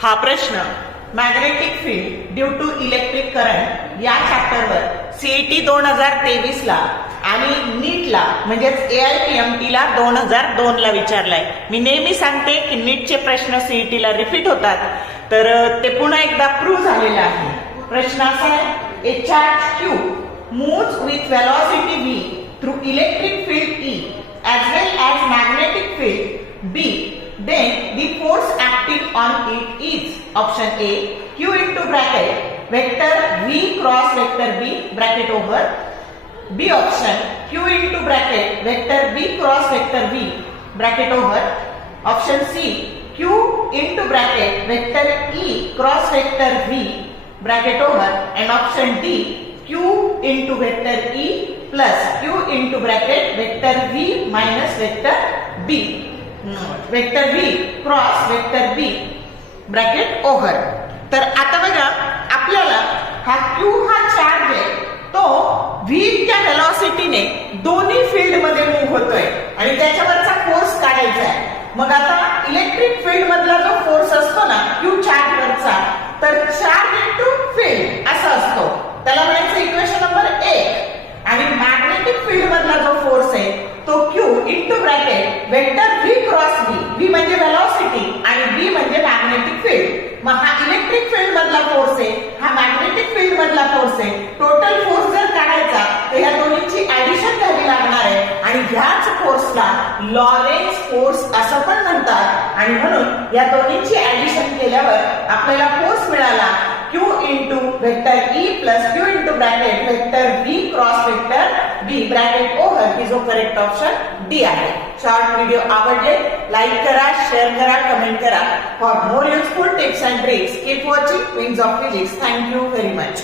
हा प्रश्न magnetic field due to electric current या चॅप्टरवर सीईटी 2023 ला आणि नीटला म्हणजेच AIPMT ला 2002 ला विचारलाय. मी नेहमी सांगते की नीटचे प्रश्न सीईटी ला रिपीट होतात, तर ते पुन्हा एकदा प्रूव्ह झालेलं आहे. प्रश्न असा आहे, ए charge Q moves with velocity v through electric field E as well as magnetic field B, then the force acting on it is option A Q into bracket vector V cross vector B bracket over, B option Q into bracket vector B cross vector V bracket over, option C Q into bracket vector E cross vector V bracket over, and option D Q into vector E plus Q into bracket vector V minus vector B, vector V cross vector B bracket over. तर आता बघा, आपल्याला हा Q हा charge आहे तो V च्या व्हेलॉसिटीने दोन्ही फील्ड मध्ये मूव्ह होतोय आणि त्याच्यावरचा फोर्स काढायचा आहे. मग आता इलेक्ट्रिक फील्ड मधला जो फोर्स असतो ना Q चार्ज वरचा, तर चार्ज इनटू फील्ड असा असतो, त्याला म्हणायचं इक्वेशन नंबर 1. आणि मॅग्नेटिक फील्ड मधला जो फोर्स आहे तो Q into bracket vector V cross V, V म्हणजे व्हेलॉसिटी आणि B म्हणजे मॅग्नेटिक फील्ड. मग हा इलेक्ट्रिक फील्ड मधला फोर्स आहे, हा मॅग्नेटिक फील्ड मधला फोर्स आहे. टोटल फोर्स जर काढायचा तर ह्या दोन्हीची ऍडिशन घ्यावी लागणार आहे आणि ह्याच फोर्सला लॉरेन्स फोर्स असं पण म्हणतात. आणि म्हणून या दोन्हीची ऍडिशन केल्यावर आपल्याला फोर्स मिळाला Q into vector E plus Q into bracket vector V cross vector B bracket over, ही जो करेक्ट ऑप्शन D आहे. शॉर्ट व्हिडिओ आवडले लाईक करा, शेअर करा, कमेंट करा. For more useful tips and tricks keep watching wings of physics. Thank you very much.